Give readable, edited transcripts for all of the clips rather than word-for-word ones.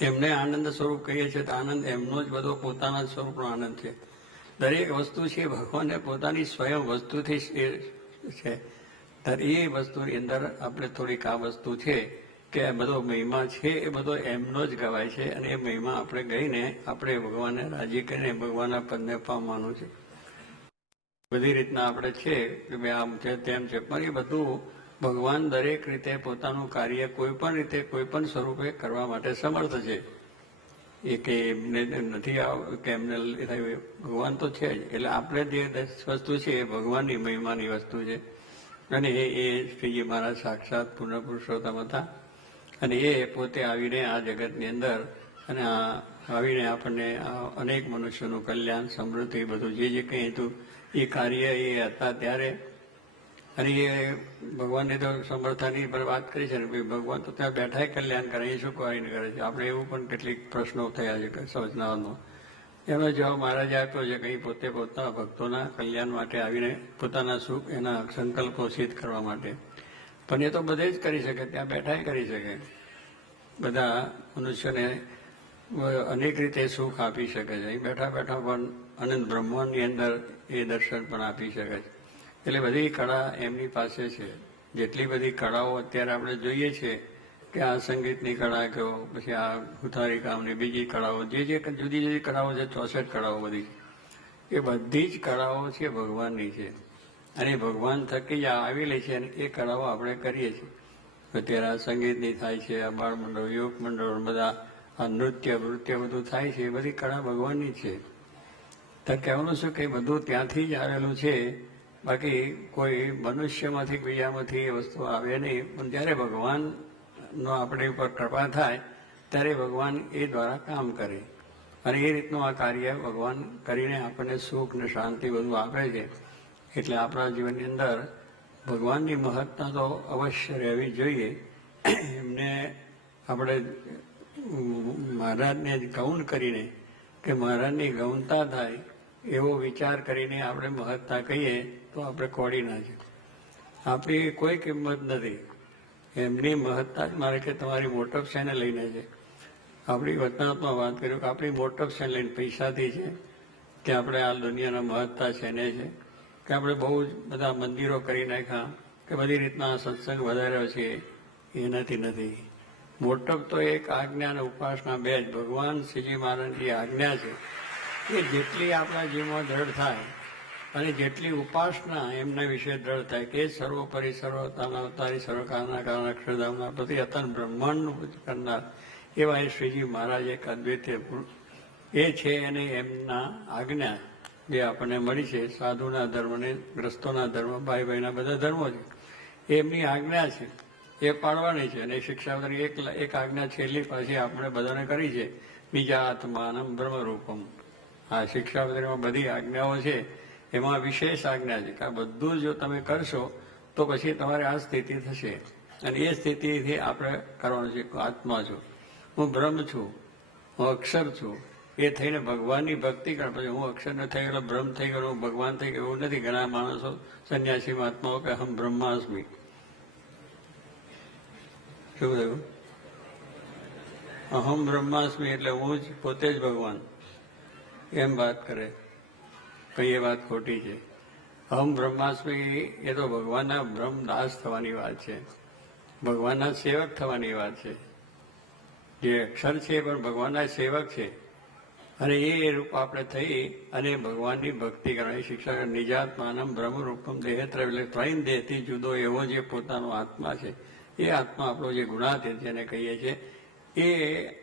એમને આનંદ સ્વરૂપ કહીએ છીએ તો આનંદ એમનો જ બધો પોતાના સ્વરૂપનો આનંદ છે. દરેક વસ્તુ છે ભગવાનને પોતાની સ્વયં વસ્તુથી છે. એ વસ્તુની અંદર આપણે થોડીક આ વસ્તુ છે કે બધો મહિમા છે એ બધો એમનો જ ગવાય છે, અને એ મહિમા આપણે ગઈને આપણે ભગવાનને રાજી કરીને ભગવાનના પદને પામવાનું છે. બધી રીતના આપણે છે કે ભાઈ આમ છે તેમ છે, પણ એ બધું ભગવાન દરેક રીતે પોતાનું કાર્ય કોઈ પણ રીતે કોઈ પણ સ્વરૂપે કરવા માટે સમર્થ છે. એ કે એમને નથી કે એમને ભગવાન તો છે જ. એટલે આપણે જે વસ્તુ છે એ ભગવાનની મહિમાની વસ્તુ છે, અને એ શ્રીજી મહારાજ સાક્ષાત પૂર્ણ પુરુષોત્તમ હતા. અને એ પોતે આવીને આ જગતની અંદર અને આવીને આપણને અનેક મનુષ્યોનું કલ્યાણ, સમૃદ્ધિ બધું જે કંઈ હતું એ કાર્ય એ હતા ત્યારે. અને એ ભગવાનની તો સમર્થાની પર વાત કરી છે ને, ભગવાન તો ત્યાં બેઠા કલ્યાણ કરે, એ શું કરીને કરે છે? આપણે એવું પણ કેટલીક પ્રશ્નો થયા છે સવચનાઓનો. એનો જવાબ મહારાજે આપ્યો છે કે પોતે પોતાના ભક્તોના કલ્યાણ માટે આવીને પોતાના સુખ એના સંકલ્પો સિદ્ધ કરવા માટે. પણ એ તો બધે જ કરી શકે, ત્યાં બેઠા કરી શકે. બધા મનુષ્યને અનેક રીતે સુખ આપી શકે છે. અહીં બેઠા બેઠા પણ અનંત બ્રહ્માંડની અંદર એ દર્શન પણ આપી શકે છે. એટલે બધી કળા એમની પાસે છે. જેટલી બધી કળાઓ અત્યારે આપણે જોઈએ છીએ કે આ સંગીતની કળા કહો, પછી આ હુથારી કામની બીજી કળાઓ, જે જુદી જુદી કળાઓ છે, 64 કળાઓ બધી, એ બધી જ કળાઓ છે ભગવાનની છે. અને ભગવાન થકી જ આવેલી છે, અને એ કળાઓ આપણે કરીએ છીએ. અત્યારે આ સંગીતની થાય છે, આ બાળ મંડળ, યોગ મંડળ, બધા આ નૃત્ય બધું થાય છે, એ બધી કળા ભગવાનની છે. તો કહેવાનું શું કે બધું ત્યાંથી જ આવેલું છે. બાકી કોઈ મનુષ્યમાંથી બીજામાંથી એ વસ્તુ આવે નહીં. પણ જ્યારે ભગવાનનો આપણી ઉપર કૃપા થાય ત્યારે ભગવાન એ દ્વારા કામ કરે, અને એ રીતનું આ કાર્ય ભગવાન કરીને આપણને સુખ ને શાંતિ બધું આપે છે. એટલે આપણા જીવનની અંદર ભગવાનની મહત્તા તો અવશ્ય રહેવી જોઈએ. એમને આપણે મહારાજને ગૌણ કરીને કે મહારાજની ગૌણતા થાય એવો વિચાર કરીને આપણે મહત્તા કહીએ તો આપણે કોડી નાખીએ. આપણી કોઈ કિંમત નથી, એમની મહત્તા જ મારે કે તમારી મોટપ શેને લઈને છે. આપણી વતનાત્મા વાત કર્યું કે આપણી મોટપ શેને લઈને, પૈસાથી છે કે આપણે આ દુનિયાના મહત્તા છે ને છે કે આપણે બહુ જ બધા મંદિરો કરી નાખ્યા કે બધી રીતના સત્સંગ વધાર્યો છે, એનાથી નથી. મોટપ તો એક આજ્ઞા અને ઉપાસના બે જ. ભગવાન શ્રીજી મહારાજની આજ્ઞા છે એ જેટલી આપણા જીવનમાં દ્રઢ થાય અને જેટલી ઉપાસના એમના વિશે દ્રઢ થાય કે સર્વોપરી સર્વતાના અવતારી સર્વકારના કારણ અક્ષરધામના પ્રતિ અતન બ્રહ્માંડનું કરનાર એવા એ શ્રીજી મહારાજ એક અદ્વૈતીય એ છે. અને એમના આજ્ઞા જે આપણને મળી છે, સાધુના ધર્મ ને ગ્રસ્તોના ધર્મ, ભાઈ ભાઈના બધા ધર્મો છે, એમની આજ્ઞા છે, એ પાડવાની છે. અને શિક્ષાવતાની એક આજ્ઞા છેલ્લી પાછી આપણે બધાને કરી છે, બીજા આત્માનમ બ્રહ્મરૂપમ. આ શિક્ષાવતારીમાં બધી આજ્ઞાઓ છે, એમાં વિશેષ આજ્ઞા છે કે આ બધું જો તમે કરશો તો પછી તમારે આ સ્થિતિ થશે. અને એ સ્થિતિથી આપણે કરવાનું છે. આત્મા છું, હું બ્રહ્મ છું, હું અક્ષર છું, એ થઈને ભગવાનની ભક્તિ કરે. પછી હું અક્ષરને થઈ ગયેલો, બ્રહ્મ થઈ ગયેલો, હું ભગવાન થઈ ગયો એવું નથી. ઘણા માણસો સંન્યાસી મહાત્માઓ કે હમ બ્રહ્માસ્મી. શું થયું? અહમ બ્રહ્માસ્મી એટલે હું જ પોતે જ ભગવાન એમ વાત કરે. કઈ એ વાત ખોટી છે. અહમ બ્રહ્માસ્મી એ તો ભગવાનના બ્રહ્મ નાશ થવાની વાત છે, ભગવાનના સેવક થવાની વાત છે. જે અક્ષર છે પણ ભગવાનના સેવક છે, અને એ રૂપ આપણે થઈ અને ભગવાનની ભક્તિ કરવાની શિક્ષા. નિજાત્માનમ બ્રહ્મરૂપમ દેહત્ર, એટલે ત્રણ દેહથી જુદો એવો જે પોતાનો આત્મા છે, એ આત્મા આપણો જે ગુણાતીત જેને કહીએ છીએ, એ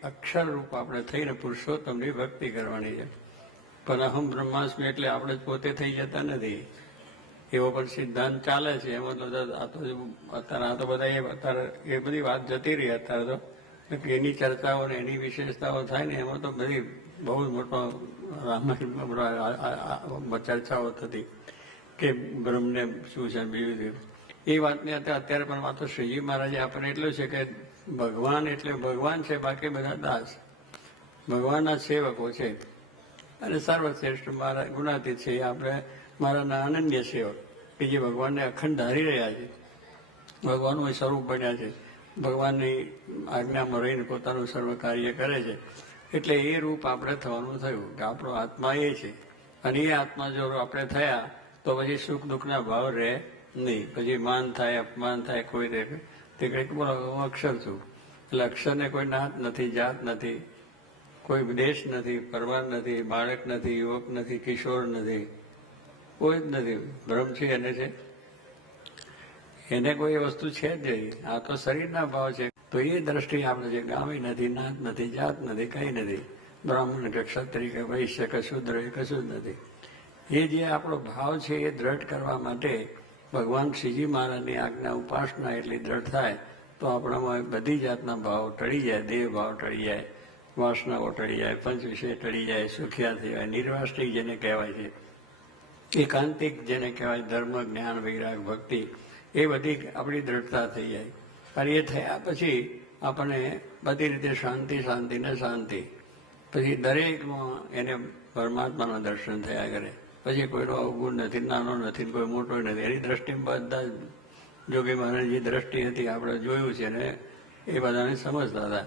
અક્ષર રૂપ આપણે થઈને પુરુષોત્તમની ભક્તિ કરવાની છે. પણ અહમ બ્રહ્માસ્મી એટલે આપણે પોતે થઈ જતા નથી, એવો પણ સિદ્ધાંત ચાલે છે. એમાં તો અત્યારે આ તો બધા અત્યારે એ બધી વાત જતી રહી. અત્યારે તો એની ચર્ચાઓ ને એની વિશેષતાઓ થાય ને, એમાં તો બધી બહુ મોટો ચર્ચાઓ થતી કે બ્રહ્મને શું છે બીજું. એ વાતની અત્યારે પણ વાતો શ્રીજી મહારાજે આપણને એટલું છે કે ભગવાન એટલે ભગવાન છે, બાકી બધા દાસ ભગવાનના સેવકો છે. અને સર્વશ્રેષ્ઠ મારા ગુણાતીત છે, આપણે મારાના અનન્ય સેવક કે જે ભગવાનને અખંડ ધારી રહ્યા છે, ભગવાનનું સ્વરૂપ બન્યા છે. ભગવાનની આજ્ઞામાં રહીને પોતાનું સર્વ કાર્ય કરે છે. એટલે એ રૂપ આપણે થવાનું થયું કે આપણો આત્મા એ છે. અને એ આત્મા જો આપણે થયા તો પછી સુખ દુઃખના ભાવ રહે નહીં. પછી માન થાય, અપમાન થાય, કોઈ રહે તે કંઈક બોલો હું અક્ષર છું. એટલે અક્ષરને કોઈ નાત નથી, જાત નથી, કોઈ દેશ નથી, પરવાર નથી, બાળક નથી, યુવક નથી, કિશોર નથી, કોઈ જ નથી. બ્રહ્મ છે એને છે, એને કોઈ વસ્તુ છે જ નહીં. આ તો શરીરના ભાવ છે. તો એ દ્રષ્ટિ આપણે છે. ગામી નથી, નાત નથી, જાત નથી, કંઈ નથી. બ્રાહ્મણ કે ક્ષત્રિય કે વૈશ્ય કે શૂદ્ર એ કશું જ નથી. એ જે આપણો ભાવ છે એ દ્રઢ કરવા માટે ભગવાન શ્રીજી મહારાજની આજ્ઞા ઉપાસના એટલી દ્રઢ થાય તો આપણામાં બધી જાતના ભાવ ટળી જાય. દેહ ભાવ ટળી જાય, વાસનાઓ ટળી જાય, પંચ વિષય ટળી જાય, સુખિયા થઈ જાય, નિર્વાસ્તિક જેને કહેવાય છે, એકાંતિક જેને કહેવાય, ધર્મ, જ્ઞાન, વૈરાગ, ભક્તિ, એ બધી આપણી દ્રઢતા થઈ જાય. અને એ થયા પછી આપણને બધી રીતે શાંતિ, શાંતિ ને શાંતિ. પછી દરેકમાં એને પરમાત્માના દર્શન થયા કરે. પછી કોઈનો અવગુણ નથી, નાનો નથી, કોઈ મોટો નથી. એની દ્રષ્ટિમાં બધા જોગી મહારાજની દ્રષ્ટિ હતી, આપણે જોયું છે ને એ બધાને સમજતા હતા.